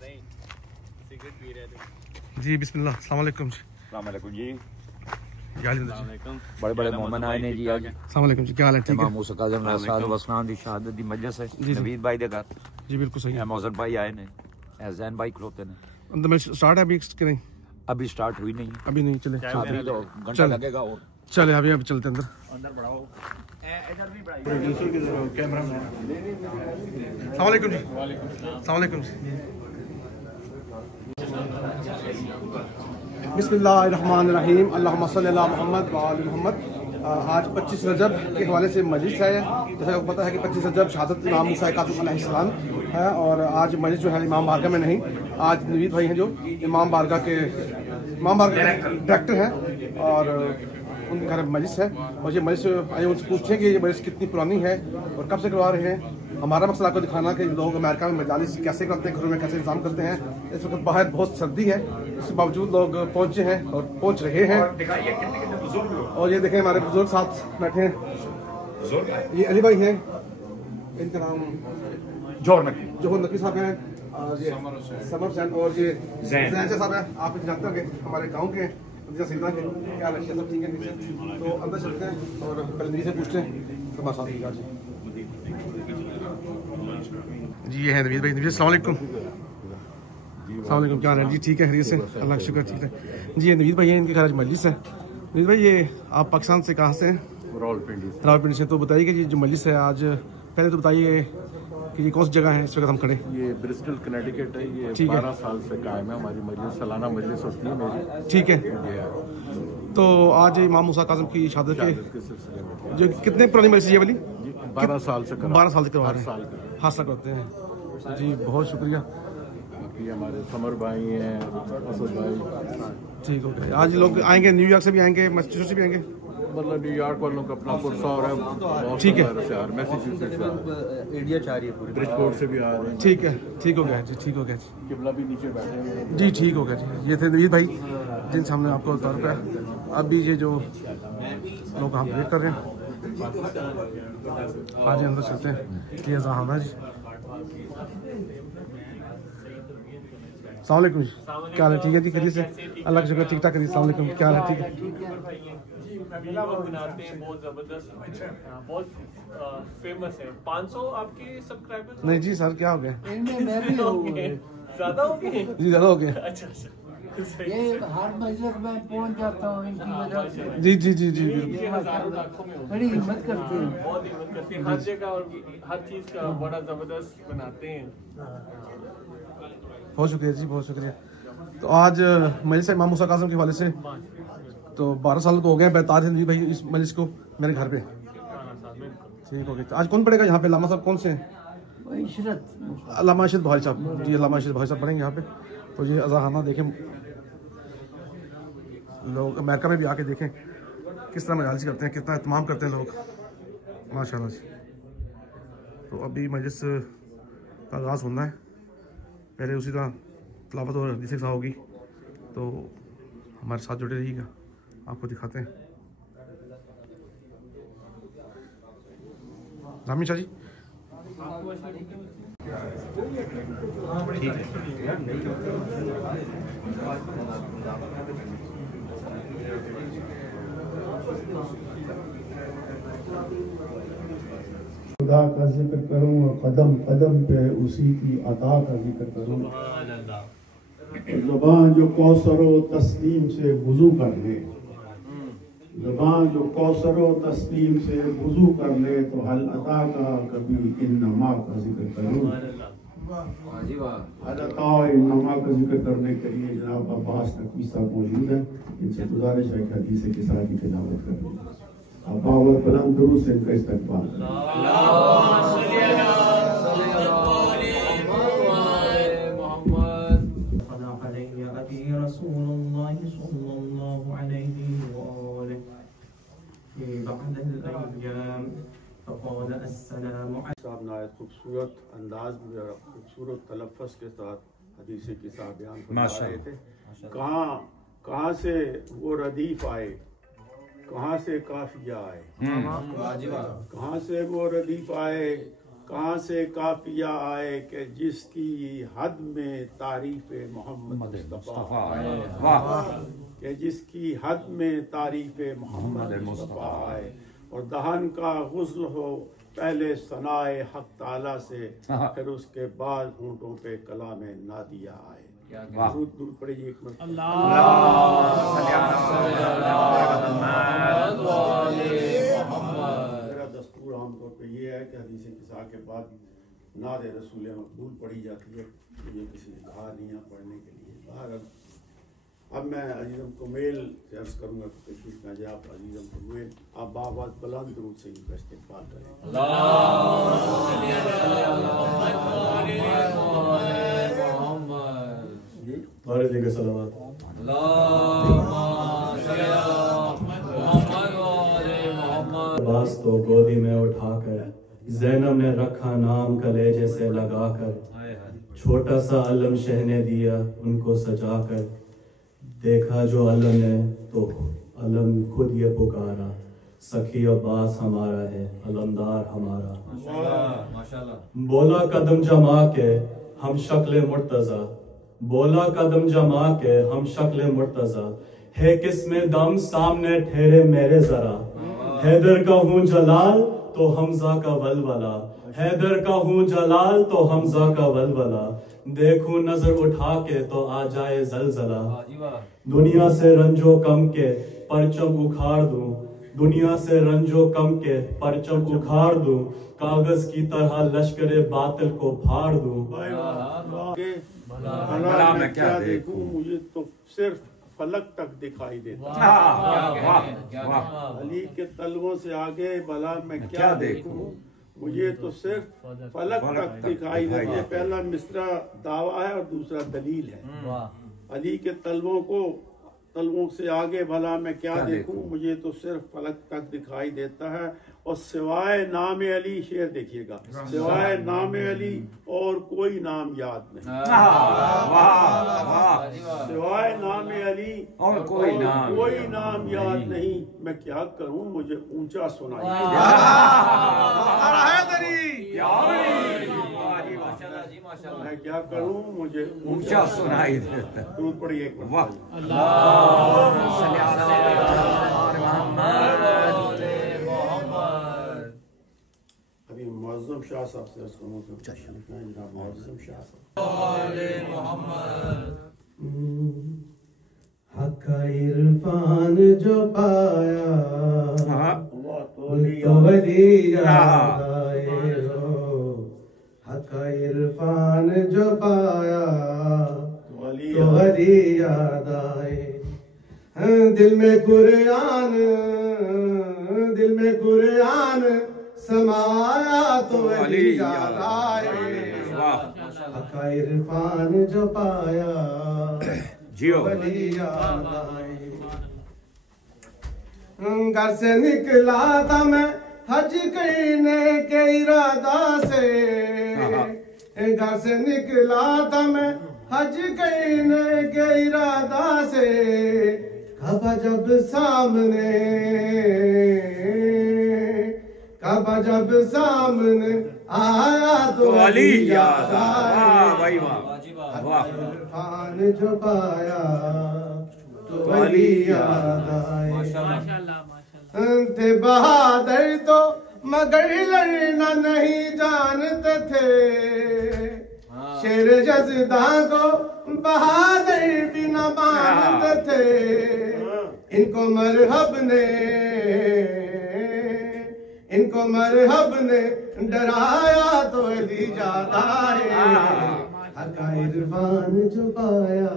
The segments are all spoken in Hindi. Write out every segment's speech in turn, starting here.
सिगरेट पी रहे थे जी। बिस्मिल्लाह, अस्सलाम वालेकुम जी। अस्सलाम वालेकुम जी। बड़े बड़े मोहम्मद आए ने जी आज। अस्सलाम वालेकुम जी, क्या हाल है? ठीक है। इमाम मूसा काज़म साहब वसनान दी शहादत दी मजलिस है नवीद भाई दे घर। जी बिल्कुल सही है। मौजन भाई आए ने, एहसान भाई खलोते ने। अंदर में स्टार्ट है अभी कि नहीं? अभी स्टार्ट हुई नहीं, अभी नहीं। चले अभी तो घंटा लगेगा। और चले अभी चलते अंदर। अंदर बढ़ाओ, इधर भी बढ़ाइए। Camera man. अस्सलाम वालेकुम जी। अस्सलाम वालेकुम जी। बिस्मिल्लाहिर्रहमानिर्रहीम, अल्लाहुम्मा सल्ली अला मुहम्मद व आलि मुहम्मद। आज 25 रजब के हवाले से मजलिस है। जैसा आपको पता है कि 25 रजब शहादत इमाम मूसा काज़िम अलैहिस्सलाम है, और आज मजलिस जो है इमाम बारगाह में नहीं, आज नवीद भाई हैं जो इमाम बारगाह के डायरेक्टर हैं, और उनके घर में मजलिस है। और ये मजलिस आए उनसे पूछते हैं कि ये मजलिस कितनी पुरानी है और कब से करवा रहे हैं। हमारा मकसद आपको दिखाना कि लोग अमेरिका में मजालिस कैसे करते हैं, घरों में कैसे इंतजाम करते हैं। इस वक्त बाहर बहुत सर्दी है, इसके बावजूद लोग पहुंचे हैं और पहुंच रहे हैं। और ये देखें हमारे बुजुर्ग साथ बैठे हैं। ये अली भाई हैं, इनका नाम जोहर नकी साहब हैं, और ये समर हुसैन, और ये जैन साहब हैं। आप जानते होंगे हमारे गाँव के क्या सब ठीक है नीचे। तो अंदर चलते हैं और पहले से पूछते हैं हमारे साथ जी। ये है नवीद भाई। नवीद अस्सलाम वालेकुम। अस्सलाम वालेकुम, क्या हाल है जी? ठीक है, खैरियत से? अल्लाह का शुक्र, ठीक है जी। ये नवीद भाई हैं, इनके घर आज मजलिस है। नवीद भाई, ये आप पाकिस्तान से कहाँ से हैं? रावलपिंडी से। तो बताइए कि ये जो मजलिस है आज, पहले तो बताइए कि ये कौन सी जगह है इस वक्त हम खड़े? ये ब्रिस्टल कनेटिकट है। ये 12 साल से कायम है हमारी मजलिस, सालाना मजलिस होती है मेरी। ठीक है। तो आज इमाम मूसा काज़िम की शहादत के सिलसिले में जो कितने पुरानी मजलिस है ये वाली? 12 साल से 12 साल से करवा रहे हैं, साल हासिल करते हैं जी। बहुत शुक्रिया। बाकी हमारे समर भाई हैं, असद भाई। ठीक हो गया। आज लोग आएंगे, न्यूयॉर्क से भी आएंगे, मैसेच्यूसेट्स से भी आएंगे। मतलब न्यूयॉर्क वालों का अपना पुरसा हो रहा है। ठीक है। मैसेच्यूसेट्स से एरिया चाह रही है पूरी। ब्रिजपोर्ट से भी आ रहे हैं। ठीक है, ठीक हो गया जी, ठीक हो गया जी। किबला भी नीचे बैठे हैं जी, ठीक हो गया जी। ये थे नवीद भाई जिनसे हमने आपको तौर पर अभी ये जो लोग हम वेट कर रहे हैं, आज अंदर चलते हैं। ये जहाना जी। अस्सलाम वालेकुम जी, क्या हाल है? ठीक है जी, खैरियत से? अल्लाह का शुक्र, ठीक ठाक है जी। अस्सलाम वालेकुम, क्या हाल है? ठीक है। बनाते हैं बहुत जबरदस्त, बहुत फेमस है। 500 आपके सब्सक्राइबर्स? नहीं जी सर, क्या हो गया? ज्यादा हो गए जी, ज़्यादा हो गया। अच्छा। ये हर मजलिस में पहुंच जाता हूँ इनकी वजह से। जी जी जी जी। बड़ी हिम्मत करते हैं, बहुत हिम्मत करते हैं हर जगह, और हर चीज का बड़ा जबरदस्त बनाते हैं। बहुत शुक्रिया जी, बहुत शुक्रिया। तो आज मजलिस इमाम मूसा काज़िम के हवाले से तो 12 साल को हो गए। बेताज हैं भाई इस मजलिस को मेरे घर पे। ठीक हो गया। आज कौन पढ़ेगा यहाँ पे? लामा साहब कौन से हैं? अल्लामा इशरत भाई साहब जी। अल्लामा इशरत भाई साहब पढ़ेंगे यहाँ पे। तो ये अज़ाखाना देखें, लोग अमेरिका में भी आके देखें किस तरह मजालिस करते हैं, कितना एहतमाम करते हैं लोग, माशाल्लाह जी। तो अभी मजलिस का आगाज़ होना है, पहले उसी तरह तलावत और हदीस के साथ होगी। तो हमारे साथ जुड़े रहिएगा, आपको दिखाते हैं। जामिन शाह जी, ठीक है। खुदा का जिक्र करूं और कदम कदम पे उसी की अता का जिक्र करूं। ज़ुबान जो कौसर व तस्लीम से वुज़ू कर ले, ज़ुबान जो कौसर व तस्लीम से वुज़ू कर ले, तो हल अता का कभी इन नमा का जिक्र करूं। हल अता इन नमा का जिक्र करने के लिए जनाब अब्बास नकवी साहब मौजूद हैं। इनसे गुजारिश है कि हदीस के साथ की तिलावत करें। अब्बावर बुलंद दुरूद से इनका इस्तक़बाल। साहब नायत खूबसूरत अंदाज में और खूबसूरत तलफ़्फ़ुज़ के साथ हदीस किस्सा बयान फरमा रहे थे। कहाँ से वो रदीफ आए, कहाँ से काफिया आए, कहाँ से वो रदीफ आए, कहाँ से काफिया आए कि जिसकी हद में तारीफ मोहम्मद मुस्तफ़ा आए, कि जिसकी हद में तारीफ मोहम्मद मुस्तफ़ा आए, और दहन का गुस्ल हो पहले सनाए हक ताला से, फिर उसके बाद होंठों पे कलाम नादिया आए। दूर पड़ेगी एक मरतबा। मेरा दस्तूर आमतौर पे ये है कि हदीस किसा के बाद नाद रसूल मकबूल पढ़ी जाती है, मुझे किसी ने कहा नहीं है पढ़ने के लिए। बाहर अब मैं अजीज़म कुमेल से अर्ज़ करूँगा कि तशरीफ़ में जाए आप अजीज़म कुमेल, आप बाबाद बुलंद रूप से इनका इस्तेमाल करें। अब्बास को गोदी में उठाकर ज़ैनब ने रखा नाम कलेजे से लगाकर, छोटा सा अलम शह ने दिया उनको सजाकर, देखा जो अलम ने तो अलम खुद ये पुकारा, सखी अब्बास हमारा है अलमदार हमारा। बोला कदम जमा के हम शक्ल मुर्तजा, बोला कदम जमा के हम शक्ल मुर्तजा, है किसमें दम सामने ठहरे मेरे जरा, हैदर का हूँ जलाल तो हमजा का वलवला, हैदर का हूँ जलाल तो हमजा का वलवला, देखूं नजर उठा के तो आ जाए जलजला, दुनिया से रंजो कम के परचम उखाड़ दूं, दुनिया से रंजो कम के परचम उखाड़ दूं, कागज की तरह लश्करे बातिल को फाड़ दूं। भला मैं क्या देखूं, मुझे तो सिर्फ फलक तक दिखाई देता। अली के तलवों से आगे भला मैं क्या देखूं, मुझे तो सिर्फ फलक तक दिखाई देता है। पहला मिसरा दावा है और दूसरा दलील है। अली के तलवों से आगे भला मैं क्या देखूं, मुझे तो सिर्फ फलक तक दिखाई देता है, और सिवाय नाम अली, शेर देखिएगा, सिवाय नाम अली और कोई नाम याद नहीं। सिवाय नाम अली और कोई नाम याद नहीं, मैं क्या करूं मुझे ऊंचा सुनाई। मैं क्या करूं मुझे ऊंचा सुनाई देता। दूर पड़ी एक अभी मुअज़्ज़म शाह साहब से जनाब मुअज़्ज़म शाह साहब। हक इरफान जो पाया तो वली याद आए हो, हक इरफान जो पाया तो वली याद आए, दिल में कुरान समाया तो वली याद आए, हक इरफान जो पाया तो वली याद आए। घर से निकला था मैं हज करने के इरादा से, घर से निकला था मैं हज करने के इरादा से, काबा जब सामने आया तो अली याद आए, इरफान जो पाया तो अली याद आए। थे बहादुर तो मगर लड़ना नहीं जानते थे, शेर जज़दा को बहादुर भी न मानते थे, इनको मरहब ने डराया तो अली याद आए, हक इरफान जो पाया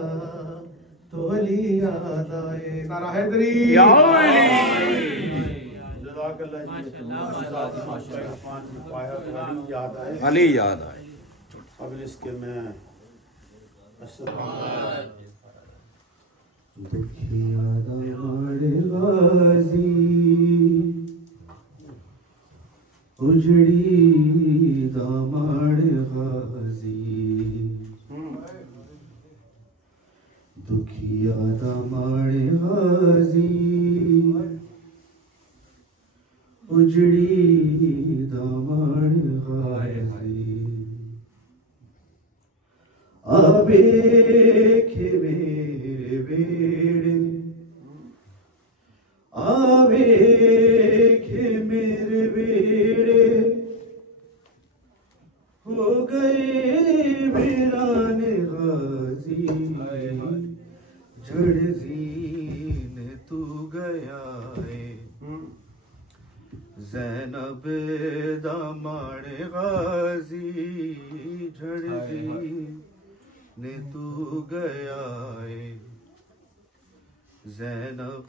तो अली याद आए। नारा हैदरी अली याद आए। अब इसके में उजड़ी दामड़ गाजी, दुखिया दामड़ गाजी, उजड़ी दामन गाजी आवे के मेरे बेड़े आवे के मेरे बेड़े हो गए वीरान गाजी झड़जीन तू गया है ज़ैनब दामन गाजी झड़जीन तू गया है ज़ैनब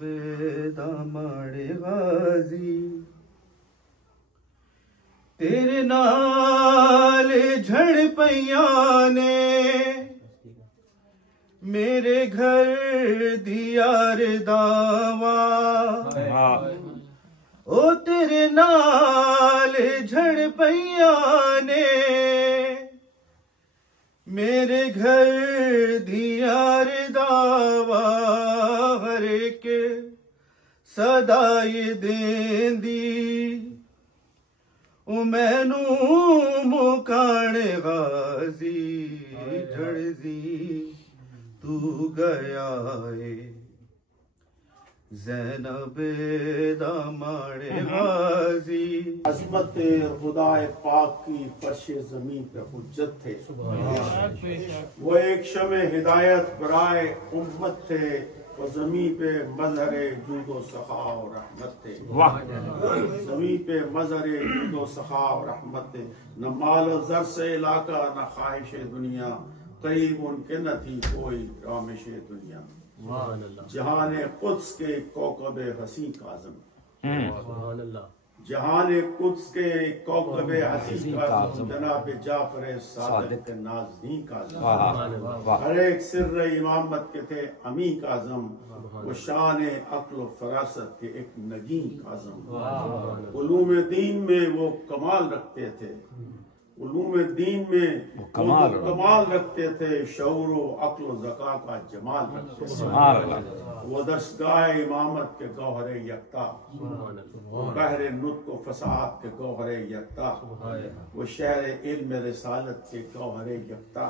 दामन गाजी तेरे नाल झड़ पैया ने मेरे घर दियार दावा ओ तेरे नाल झड़ पैया ने मेरे घर दियार दावा हर के सदाई देंदी ओ मैनू मुकाण गाजी झड़जी तू गया है ज़ैनब दामन गाजी अज़मत खुदाए पाक की फर्श ज़मीन पे हुज्जत थे वो एक शमे हिदायत बराए उम्मत थे वो ज़मीन पे मज़हरे जूदो सखा और रहमत थे ज़मीन पे मज़हरे जूदो सखा और रहमत थे न माल ज़र से इलाका न ख्वाहिश दुनिया करीब उनके न थी कोई रामिश दुनिया जहाने कुद्स के कौकबे हसी काज़म जहाने कुद्स के कौकबे हसी काज़म जनाब जाफर सादिक के नाज़नी काज़म हर एक सिर्र इमामत के थे अमी काज़म वो शान अक्ल व फरासत के एक नगी काज़म उलूम दीन में वो कमाल रखते थे उलूम दीन में कमाल रखते थे शऊर व अक्ल व ज़का का जमाल रखते थे वो दस्तगाह इमामत के गौहरे यक्ता बहरे नुत्क़ व फसाद के गौहरे यक्ता वो शहर इल्म रिसालत के गौहरे यक्ता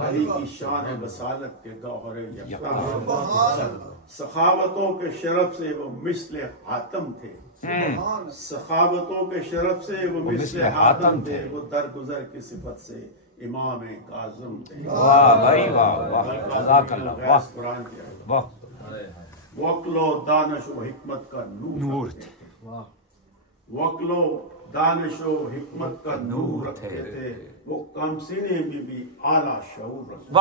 अली की शान बसालत के गौहरे यक्ता सखावतों के शरफ से वो मिस्ल हातम थे सखावतों के शरफ से वो मिस्ल हातम थे वो दरगुजर की सिफत से इमाम काज़म थे वक्लो दानिश व हिकमत का नूर थे वक्लो दानिश व हिकमत का नूर रखते थे वो कमसिने में भी आला शऊर रखते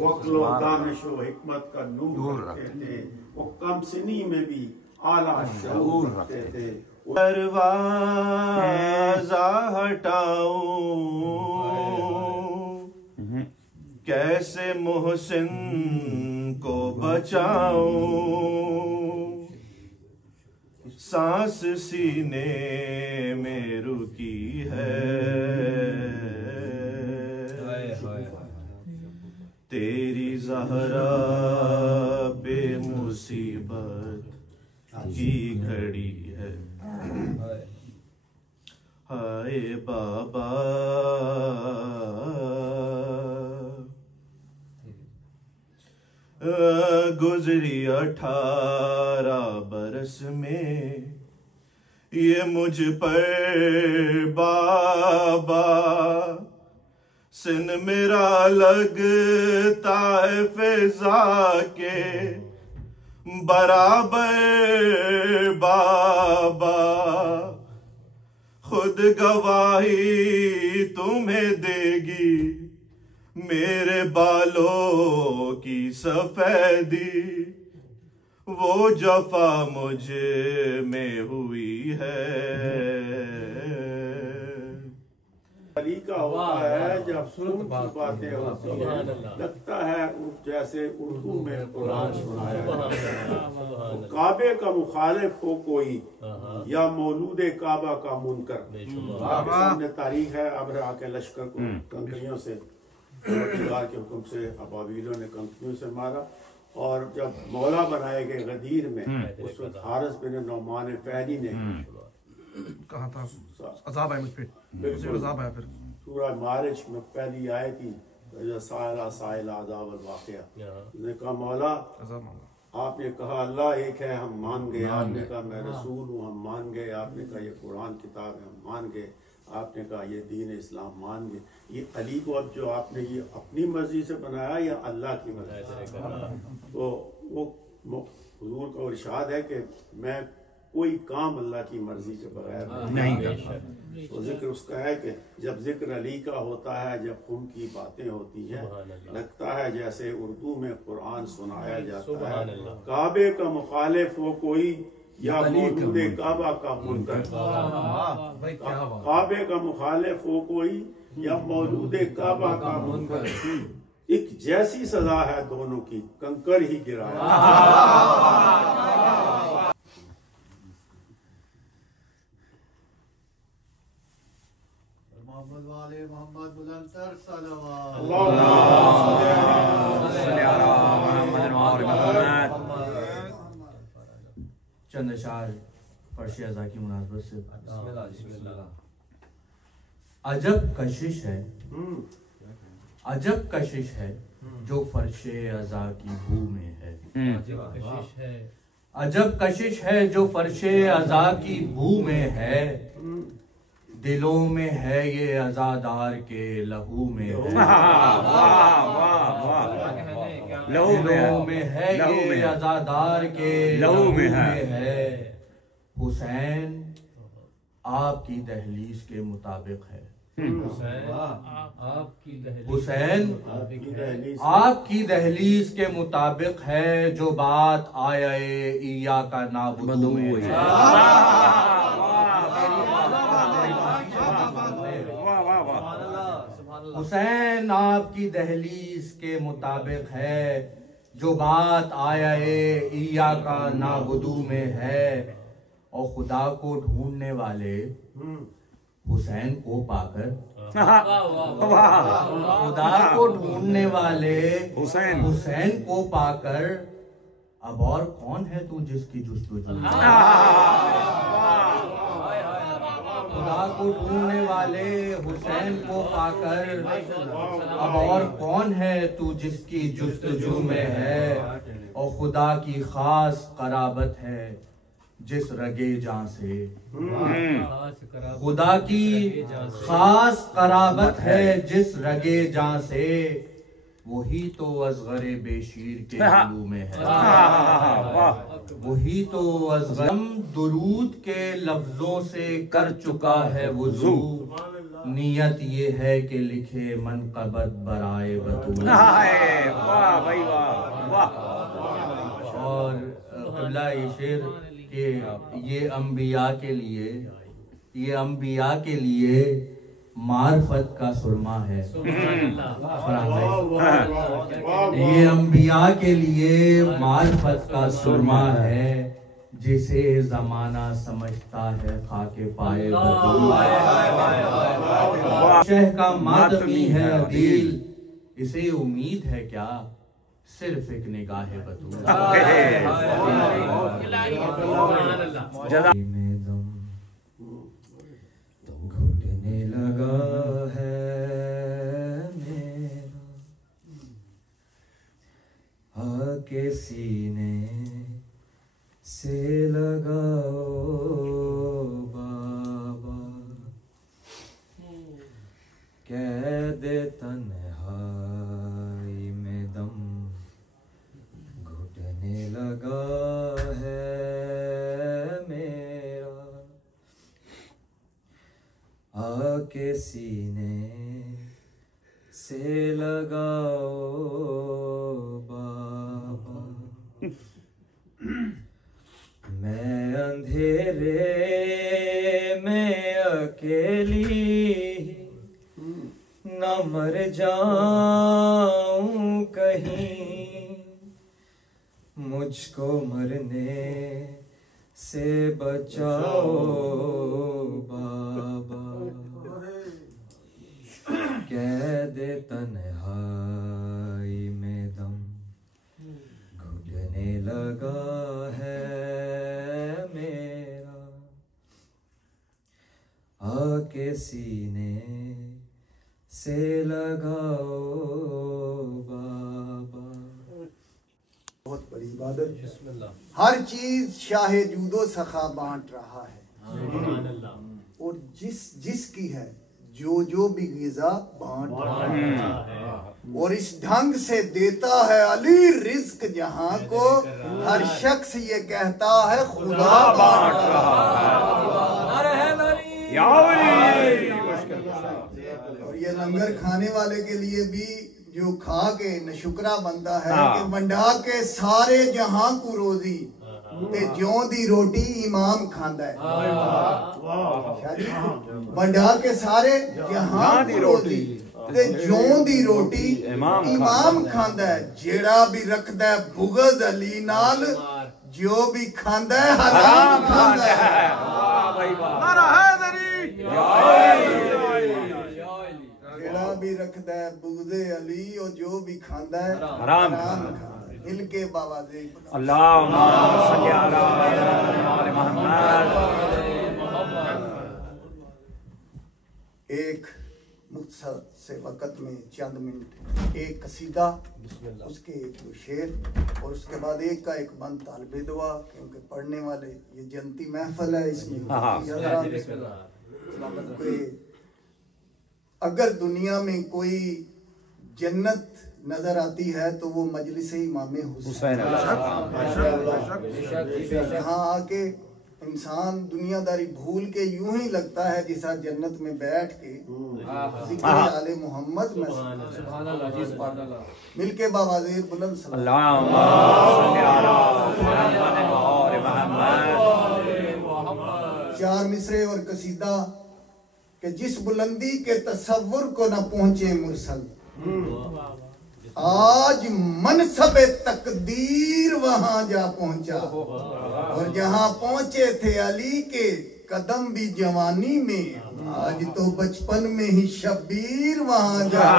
वक्लो दानिश व हिकमत का नूर रखते थे वो कमसिनी में भी आला शऊर रखते थे दरवाज़ा हटाऊं कैसे मोहसिन को बचाऊं सांस सीने में रुकी है तेरी ज़हरा पे मुसीबत की घड़ी है हाय बाबा गुजरी 18 बरस में ये मुझ पर बाबा सिन मेरा लगता है फिजा के बराबर बाबा खुद गवाही तुम्हें देगी मेरे बालों की सफेदी वो जफा मुझ में हुई है तरीका होता है जब सुन बातें होती हैं लगता है जैसे उर्दू में कुरान सुनाया तो काबे का मुखालिफ हो कोई या मौलूद काबा का मुनकर आपके सामने तारीख है अबरा के लश्कर को कंकरियों से के हुक्म से अबाबीलों ने कंकरियों से मारा और जब मौला बनाए गए गदीर में उस वक्त हारिस बिन नौमान फहरी ने कहा था अज़ाब आया मुझ पे, बिल्कुल अज़ाब आया। फिर सूरह मारिज में पहली आयत थी साइला साइला अज़ाब अल वाक़िया, उसने कहा मौला आपने कहा अल्लाह एक है हम मान गए, आपने कहा मैं रसूल हूँ हम मान गए, आपने कहा ये कुरान किताब है हम मान गए, आपने कहा ये दीन इस्लाम मान गए। ये अली को अब जो आपने ये अपनी मर्जी से बनाया या अल्लाह की मर्जी से? तो वो हुजूर का इरशाद है कि मैं कोई काम अल्लाह की मर्जी के बगैर नहीं करता। तो जिक्र उसका है कि जब जिक्र अली का होता है, जब खुम की बातें होती हैं, लगता है जैसे उर्दू में कुरान सुनाया जाता है। काबे का मुखालिफ हो कोई या मौजूदे काबा का मुनकर, काबे का मुखालिफ हो कोई या मौजूदे काबा का मुनकर, एक जैसी सजा है दोनों की, कंकर ही गिराया। मोहम्मद वाले मोहम्मद बुलंदतर चंद अशार फर्श अज़ा की मुनासबत से। अजब कशिश है, अजब कशिश है जो फर्श अज़ा की भू में है। अजब कशिश है जो फर्श अज़ा की भू में है, दिलों में है ये अज़ादार के लहू में है। दिलों में है ये अज़ादार के लहू में है। हुसैन आपकी दहलीज के मुताबिक है। हुसैन आपकी दहलीज के मुताबिक है, जो बात आया इया का नाबुदू में है। हुसैन आपकी दहलीज के मुताबिक है, जो बात आया इया का नाबुदू में है। और खुदा को ढूंढने वाले हुसैन को पाकर, खुदा को ढूंढने वाले हुसैन को पाकर, अब और कौन है तू जिसकी जुस्तजू? खुदा को ढूंढने वाले हुसैन को पाकर, अब और कौन है तू जिसकी जुस्तजू में है। और खुदा की खास कराबत है जिस रगे जां से, खुदा की खास कराबत है जिस रगे जां से, वही तो असगरे बेशीर के दिलों में है। वही तो असगरम दुरूद के लफ्जों से कर चुका है वुजू, नियत ये है कि लिखे मनक़बत बराए बतूल। और क़िबला ये शेर के ये अंबिया के लिए मार्फत का सुरमा है। ये अंबिया के लिए मार्फत का सुरमा है, जिसे जमाना समझता है खाके पाए शह का मातमी है अदील, इसे उम्मीद है क्या सिर्फ एक निगाह बतूल। घुटने लगा है मेरा आके सीने से लगाओ बाबा, कैद तन्हाई में दम घुटने लगा है मेरा, आके सीने से लगाओ बाबा। मैं अंधेरे में अकेली न मर जाऊं कहीं, मुझको मरने से बचाओ बाबा, कैद तन्हाई में दम के सीने से लगाओ बाबा। बहुत बड़ी इबादत, हर चीज शाहे जूदो सखा बांट रहा है, और जिसकी है जो भी गिजा बांट रहा है, और इस ढंग से देता है अली रिज्क जहां को, हर शख्स ये कहता है खुदा बांट रहा है। और ये लंगर खाने वाले के लिए भी जो खा के नशुक्रा बनता है कि वंडा के सारे जहां को रोजी ते ज्यों दी रोटी इमाम खांदा है। वंडा के सारे जहां की रोटी ते ज्यों दी रोटी इमाम खांदा है। जेड़ा भी रखदा है बुग़्ज़ अली नाल, जो भी खांदा है हराम खांदा है। जेड़ा भी रखदा है बुग़्ज़े अली, और जो भी खांदा है हराम खांदा है। इनके बाबा दे अल्लाहुम्मा सल्ली अला मुहम्मद। एक मुख्तसर से वक़्त में चंद मिनट एक कसीदा, उसके एक दो शेर, और उसके बाद एक का एक बंद तालिबे दुआ, क्योंकि पढ़ने वाले ये जनती महफिल है, इसमें अगर दुनिया में कोई जन्नत नजर आती है तो वो मजलिस इमाम हुसैन। यहाँ आके इंसान दुनियादारी भूल के यूं ही लगता है जैसा जन्नत में बैठ के जिक्र आले मोहम्मद में मिलके बावाज़े बुलंद चार मिसरे और कसीदा कि जिस बुलंदी के तसव्वुर को न पहुंचे मुरसल, आज मनसबे तकदीर वहां जा पहुंचा, और जहां पहुंचे थे अली के कदम भी जवानी में, आज तो बचपन में ही शब्बीर वहां जा।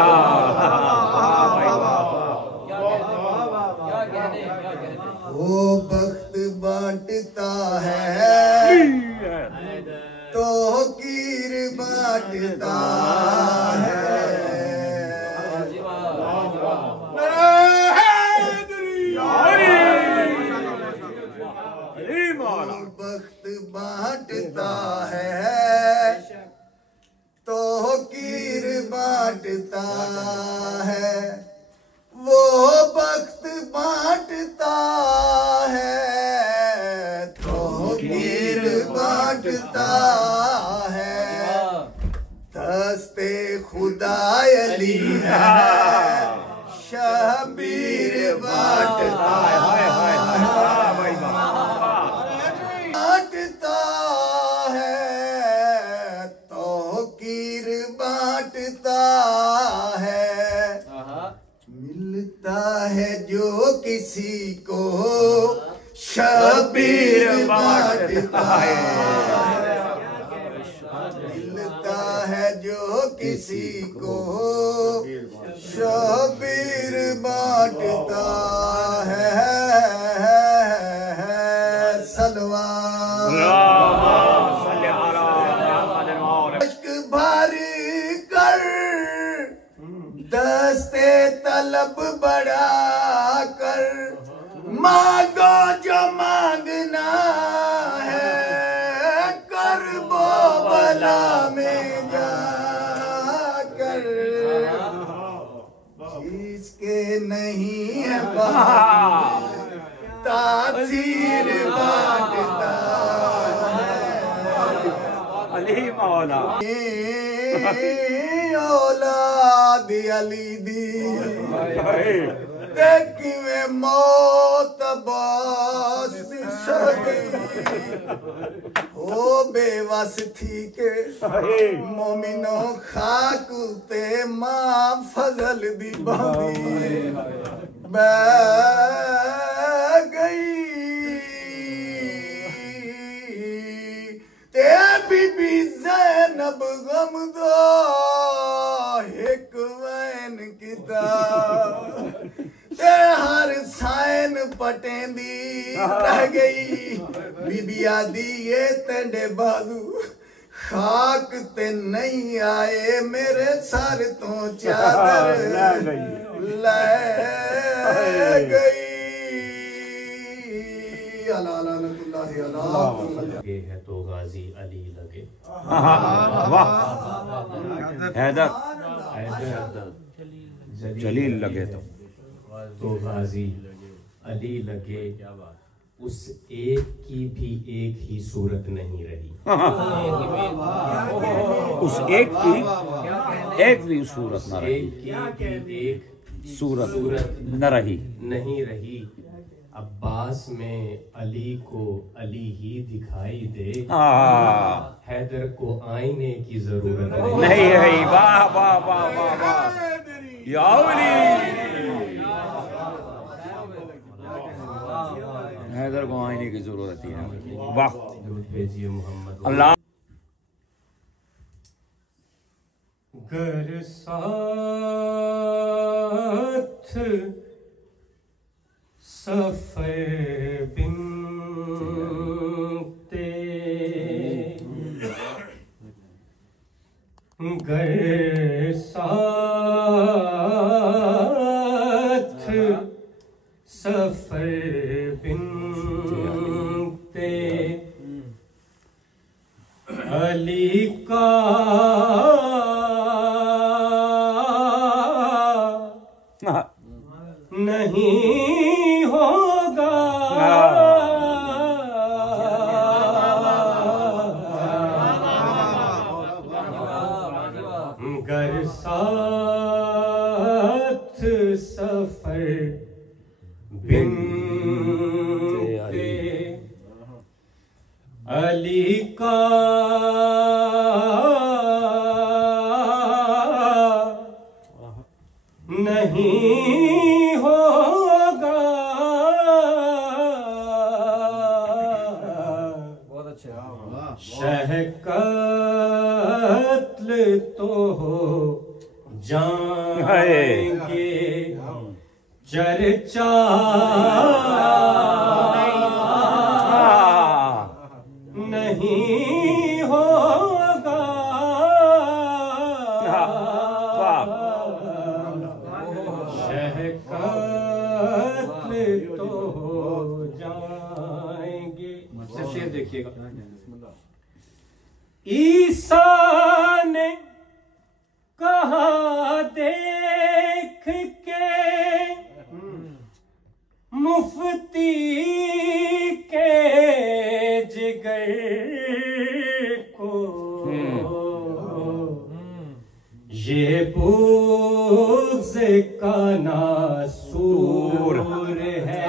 वो बख्त बांटता है तो कीर बांटता है, बख्त बांटता है तो कीर बांटता है, वो बख्त बांटता है तो कीर बांटता है। दस्ते खुदा अली है, शबीर बांटता है, बांटता है तो कीर बांटता है। मिलता है जो किसी को शबीर बांटता है, मिलता है जो किसी को शबीर बांटता है। अश्क भर कर दस्ते तलब बढ़ा कर, मांगो जो मांगना है, कर वो बला में जाकर, जिसके नहीं है तासीर बांटता अली मौला। औलाद अली दी देखी में मौत बास ओ बेवस थी के मोमिनो खाकू ते माँ फजल दी बांधी गई ते बीबी ज़ैनब गमदा एक वैन किता ते हर साइन पटेंदी रह गई। बीबी आदी ये तेंडे बाजू खाक ते नहीं आए मेरे सर तो चादर ले गई। अला लानतुल्लाहि अला ये है तो गाजी अली लगे। हैदर जलील लगे तो गाजी अली लगे। उस एक की भी एक ही सूरत नहीं रही। उस एक की एक भी सूरत न रही। एक सूरत न रही नहीं रही। अब्बास में अली को अली ही दिखाई दे। हैदर को आईने की जरूरत नहीं है। वाह वाह वाह वाह वाह या अली। हैदर को आईने की जरूरत ही है। वाह भेजिए मोहम्मद। अल्लाह गर साथ सफर बिन गर साथ सफर बिन अली का नहीं होगा। गर साथ सफर बिन अली का नहीं होगा। बहुत अच्छा। शह कत्ल तो हो जाएंगे चर्चा नहीं होगा। शह कत्ल तो हो जाएंगे। शेर देखिएगा। ईसा ने कहा देख के मुफ्ती के जिगर को ये बुग़्ज़ का नासूर है।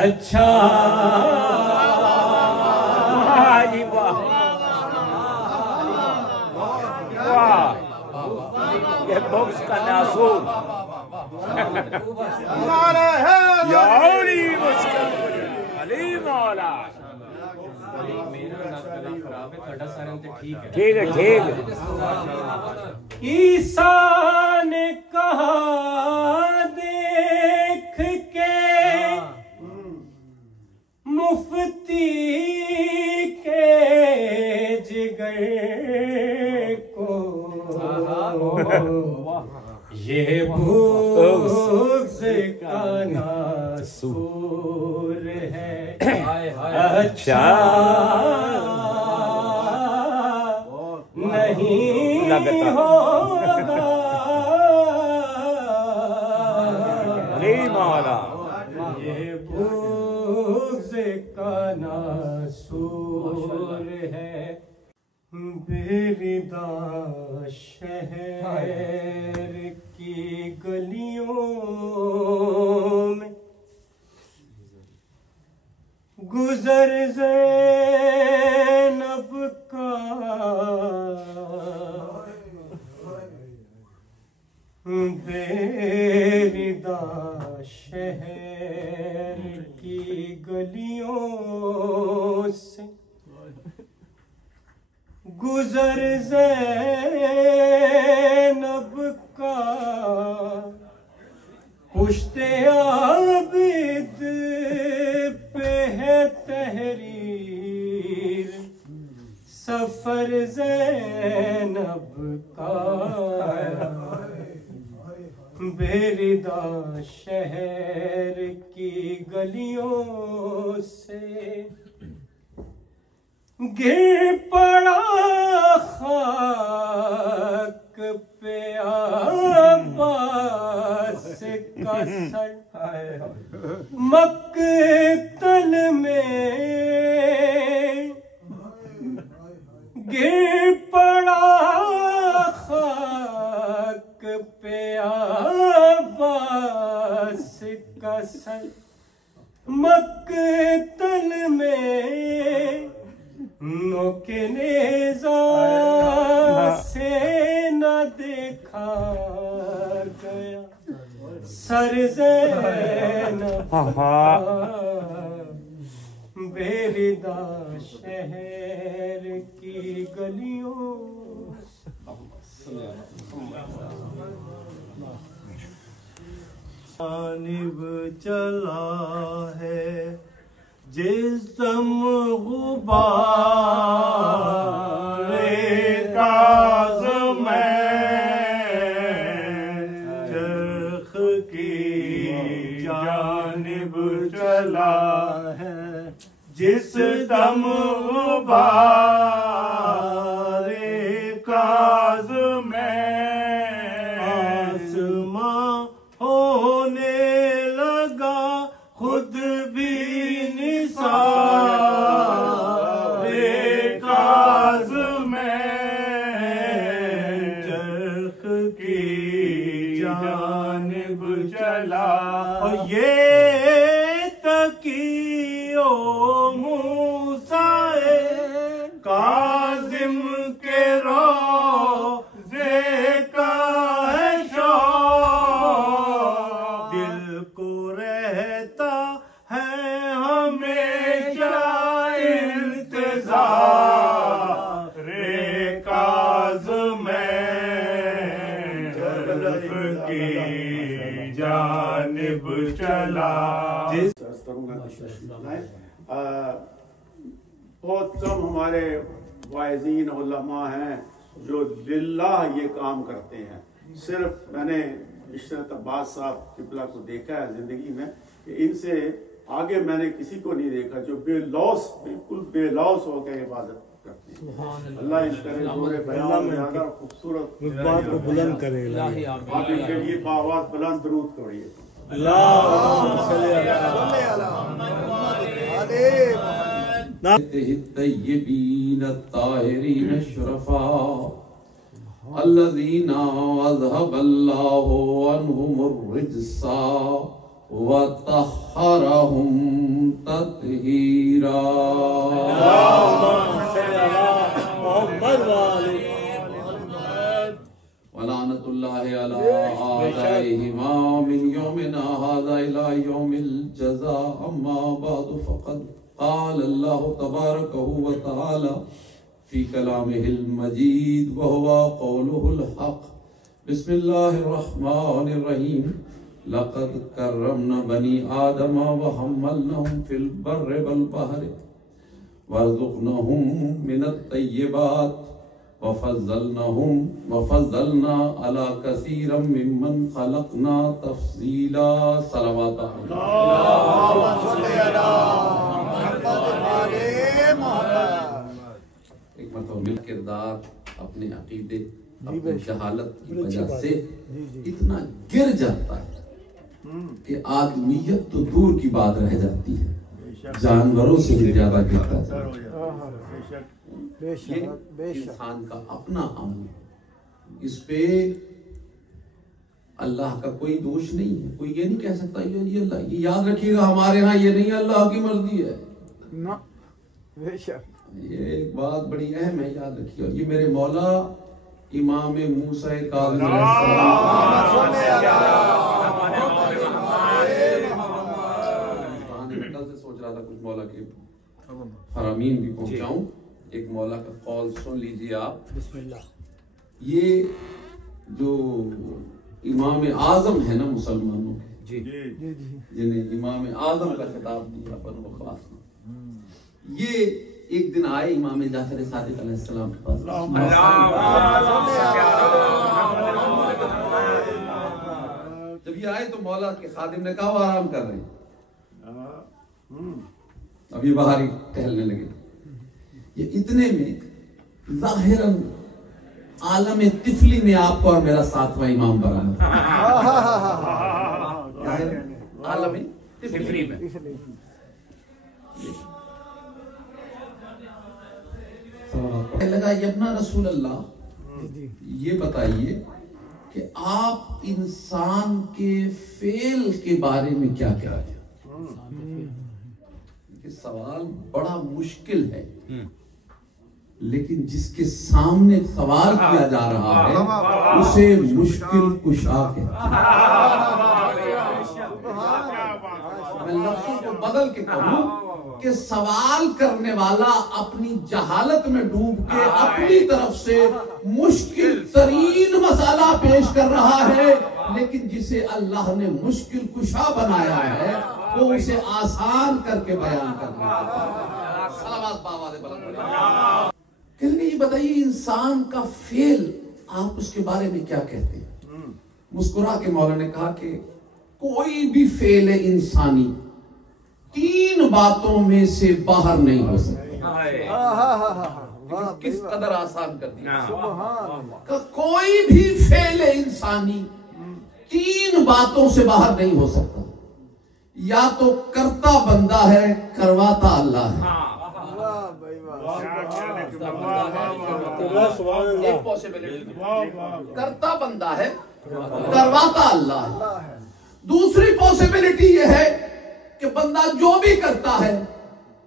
अच्छा ये बुग़्ज़ का नासूर अली मौला। ठीक है ठीक है। ईसा ने कहा देख के मुफ्ती के जिगर को ये बुग़्ज़ का नासूर है। अच्छा नहीं होगा। ये बुग़्ज़ का नासूर है। बेरिदा शहर की गलियों में गुजर ज़ैनब का बेरिदा शहर की गलियों से गुजर ज़ैनब का पुश्ते आबिद पे है तहरीर सफर ज़ैनब का बेरिदा शहर की गलियों से गिर पड़ा खाक पे अब्बास का सर मक्तल में गिर पड़ा खाक पे अब्बास का सर मक्तल में नोके नेज़ा से न देखा गया सर ज़ैनब बेरिदा शहर की गलियों जानिब चला है जिस्म गुबारे काज़ में चरख की जानिब चला है जिस दम गुबारे काज़ में आसमां होने लगा खुद भी निसारे काज़ में चरख की जानिब चला और ये तकियो मूसाए काज़िम के रोज़े का है शौक़ दिल को रहता है हमेशा इंतज़ार काज़ में चरख की जानिब चला। बहुत कम हमारे वाइज़ीन उलमा हैं जो लिल्लाह ये काम करते हैं। सिर्फ मैंने इशरत अब्बास साहब किबला को देखा है ज़िंदगी में कि इनसे आगे मैंने किसी को नहीं देखा जो बेलौस बिल्कुल बेलौस होकर इबादत करते हैं। अल्लाह इस तरह पूरे बयान में ज़्यादा खूबसूरत बात को बुलंद करेगा। आप इनके लिए बावाज़ बुलंद दरूद पढ़िए। तय्यबीन ताहिरीन शुरफा अल्लज़ीना अज़हबल्लाहु अन्हुमुर रिज्सा व तहहरहुम तत्हीरा। वलानतुल्लाहि अला आदाइहिमा मिन यौमिना हाज़ा इला यौमिल जज़ा अम्मा बअदु फ़क़द क़ाल अल्लाहु तबारकहु व तआला फ़ी कलामिहिल मजीद व हुवा क़ौलुहुल हक़। बिस्मिल्लाहिर रहमानिर रहीम। लक़द कर्रमना बनी आदम व हम्मलनाहुम फिल बर्रि वल बहरि वरज़क़नाहुम मिनत तय्यिबात वफ़ज़्ज़लना अला कसीरम मिम्मन ख़लक़ना तफ़ज़ीला। सलावत एक मतलब मिल किरदार अपने अकीदे अपनी जहालत की वजह से इतना गिर जाता है कि आदमियत तो दूर की बात रह जाती है, जानवरों से भी ज्यादा गिरता है। ये इंसान का अपना अमल, इस पे अल्लाह का कोई दोष नहीं है। कोई ये नहीं कह सकता ये अल्लाह, ये याद रखिएगा हमारे यहाँ ये नहीं अल्लाह की मर्जी है ना। ये एक बात बड़ी अहम है, याद रखिएगा। ये मेरे मौला इमाम मूसा काज़िम से सोच रहा था कुछ मौला के फरामीन भी पहुंचाऊं। एक मौला का कौल सुन लीजिए आप। बिस्मिल्लाह। ये जो इमाम आज़म है ना मुसलमानों के, जिन्हें इमाम आज़म का खिताब दिया बनो खास, ये एक दिन आए इमाम जाफर सादिक अलैहिस्सलाम के पास। जब ये आए तो मौला के खादिम ने कहा वो आराम कर रहे हैं। अब ये बाहर ही टहलने लगे। ये इतने में जाहिरन आलम तिफली में आपको और मेरा सातवां इमाम बरामद। आलम तिफली में लगा यबना रसूल अल्लाह, ये बताइए कि आप इंसान के फेल के बारे में क्या कह रहे हैं। सवाल बड़ा मुश्किल है, लेकिन जिसके सामने सवाल किया जा रहा है उसे मुश्किल कुशा कहते हैं। मैं लफ्ज़ों को बदल के कहूं कि सवाल करने वाला अपनी जहालत में डूब के अपनी तरफ से मुश्किल तरीन मसाला पेश कर रहा है, लेकिन जिसे अल्लाह ने मुश्किल कुशा बनाया है वो उसे आसान करके बयान करना है। ये बताइए इंसान का फेल आप उसके बारे में क्या कहते हैं। मुस्कुरा के मौला ने कहा कि कोई भी फेल है इंसानी 3 बातों में से बाहर नहीं हो सकता। किस कदर आसान कर दिया। कोई भी फेल है इंसानी 3 बातों से बाहर नहीं हो सकता। या तो करता बंदा है, करवाता अल्लाह है। एक पॉसिबिलिटी, करता बंदा है, करवाता अल्लाह है। दूसरी पॉसिबिलिटी यह है कि बंदा जो भी करता है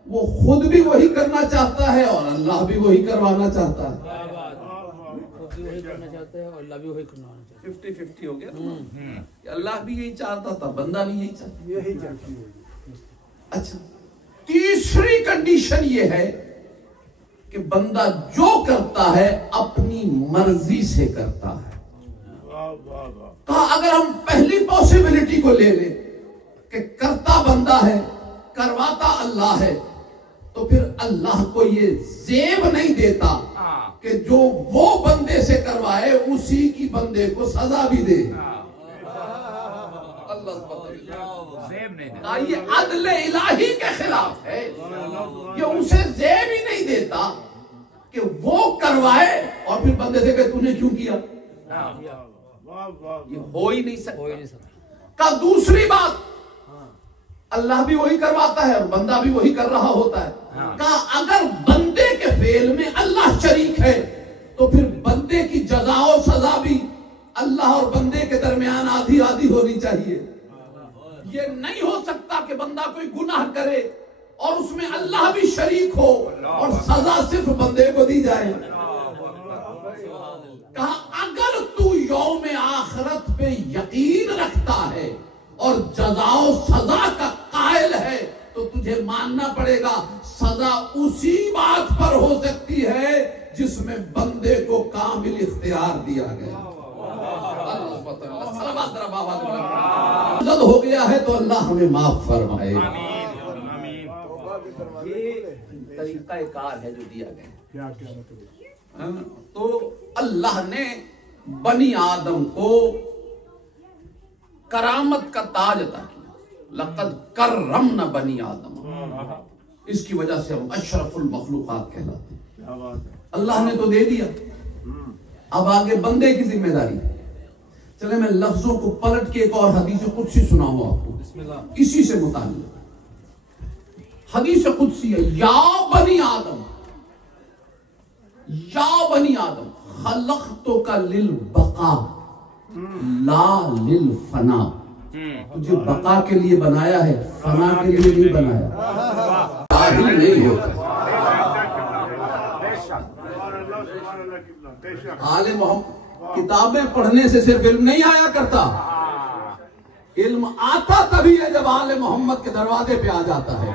वो खुद भी वही करना चाहता है और अल्लाह भी वही करवाना चाहता है। 50-50 हो गया। अल्लाह भी यही चाहता था, बंदा भी यही चाहता। अच्छा, तीसरी कंडीशन ये है कि बंदा जो करता है अपनी मर्जी से करता है। कहा अगर हम पहली पॉसिबिलिटी को ले लें कि करता बंदा है, करवाता अल्लाह है, तो फिर अल्लाह को ये जेब नहीं देता कि जो वो बंदे से करवाए उसी की बंदे को सजा भी दे। ये अदले इलाही के खिलाफ है। ये उसे जेब ही नहीं देता कि वो करवाए और फिर बंदे से कहे तूने क्यों किया। ये हो ही नहीं सकता। का दूसरी बात, अल्लाह भी वही करवाता है और बंदा भी वही कर रहा होता है। का अगर बंदे के फेल में अल्लाह शरीक है तो फिर बंदे की जजा और सजा भी अल्लाह और बंदे के दरमियान आधी आधी होनी चाहिए। ये नहीं हो सकता कि बंदा कोई गुनाह करे और उसमें अल्लाह भी शरीक हो और सजा सिर्फ बंदे को दी जाए। कहा अगर तू यौम आखिरत पे यकीन रखता है और जजाओ सजा का कायल है तो तुझे मानना पड़ेगा सजा उसी बात पर हो सकती है जिसमें बंदे को कामिल इख्तियार दिया गया। हो गया है तो अल्लाह हमें माफ फरमाए। ये तरीका कार है जो दिया गया। तो अल्लाह ने बनी आदम को करामत का ताज अता किया। लक़द कर्रमना बनी आदम, इसकी वजह से हम अशरफुल मखलूक़ात कहलाते हैं। अल्लाह ने तो दे दिया, अब आगे बंदे की जिम्मेदारी। चले मैं लफ्जों को पलट के एक और हदीस कुदसी सुनाऊं आपको इसी से मुताल्लिक़। हदीस कुदसी है, या बनी आदम, या बनी आदम खलक़तुका लिल बक़ा ला लिल फना। तुझे बका के लिए बनाया है, फना के लिए नहीं बनाया। नहीं होता। आले मोहम्मद किताबें पढ़ने से सिर्फ इल्म नहीं आया करता, इल्म आता तभी है जब आले मोहम्मद के दरवाजे पे आ जाता है।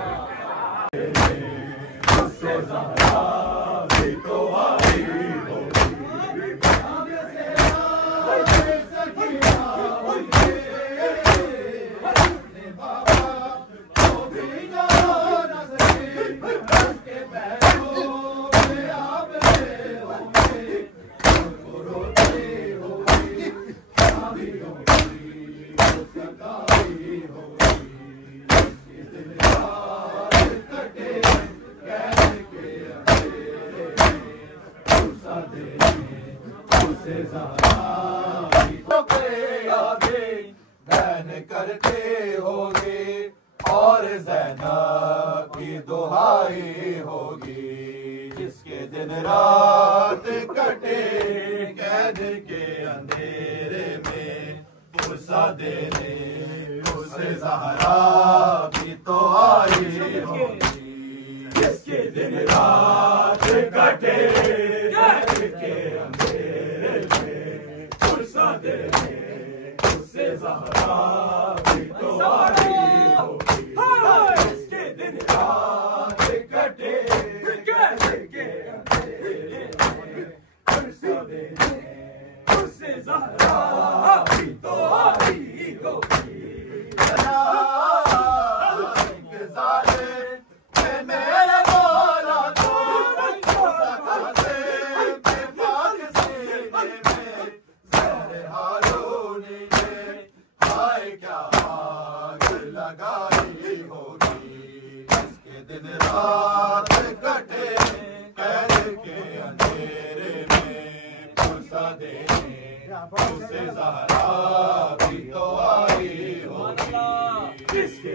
आगे बैन करते होगे और ज़ैनब की दुहाई होगी, जिसके दिन रात कटे कैद के अंधेरे में पुरसा देने उसे ज़हरा भी तो आई होगी, जिसके दिन रात कटे कैद के अंधेरे में पुरसा देने उसे ज़हरा भी तो आई होगी, जिसके दिन रात कटे कैद के अंधेरे में पुरसा देने उसे ज़हरा भी तो आई होगी। मेरे मौला तो सखाते के पाक सीने में ज़हरे हारूनी ने हाय क्या आग लगाई होगी, जिसके दिन रात कटे कैद के अंधेरे में पुरसा देने उसे ज़हरा भी तो आई होगी, जिसके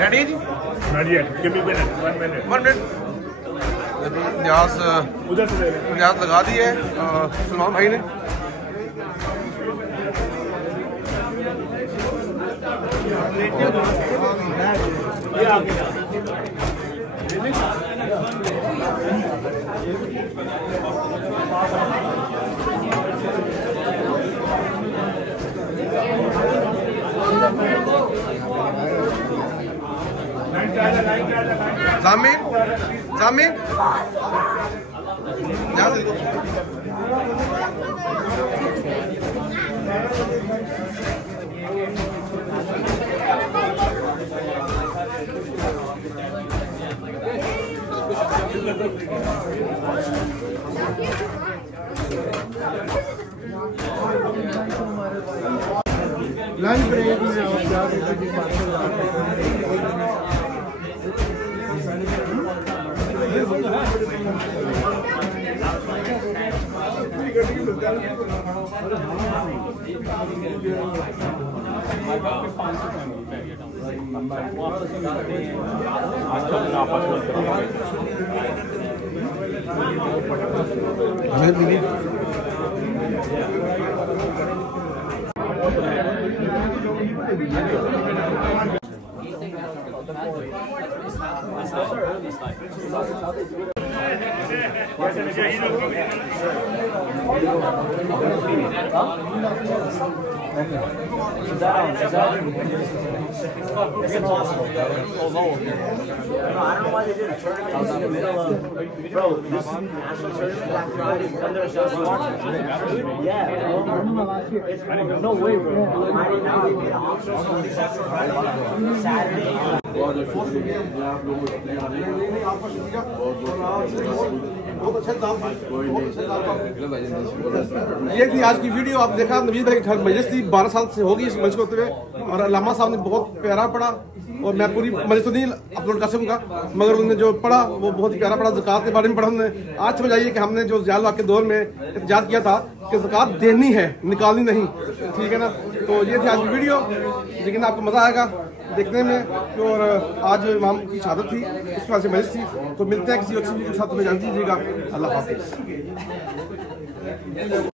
Ready? Not yet. Give me a minute. 1 minute. 1 minute. न्याज लगा दी है सलमान भाई ने। जामिन जामिन लंच ब्रेक में It's impossible. Although, I don't know why they didn't turn it. I was in the middle of, bro, this national service Black Friday when there's just yeah, it's no way, bro. Right now they made an option so Saturday. ये थी आज की वीडियो। आप देखा नवीद भाई की मजलिस थी, 12 साल से होगी इस मजलिस को होते हुए, और अल्लामा साहब ने बहुत प्यारा पढ़ा, और मैं पूरी मजलिस तो नहीं अपलोड कर सकूंगा, मगर उन्होंने जो पढ़ा वो बहुत ही प्यारा पढ़ा। ज़कात के बारे में पढ़ा उन्होंने। आज समझ आइए कि हमने जो ज़िया के दौर में एहतजाज किया था कि ज़कात देनी है, निकालनी नहीं, ठीक है ना। तो ये थी आज की वीडियो, लेकिन आपको मज़ा आएगा देखने में। और आज इमाम की शहादत थी, इस वजह से मजलिस थी। तो मिलते हैं किसी अच्छी वीडियो के साथ, तुम्हें जान दीजिएगा। अल्लाह हाफ़िज़।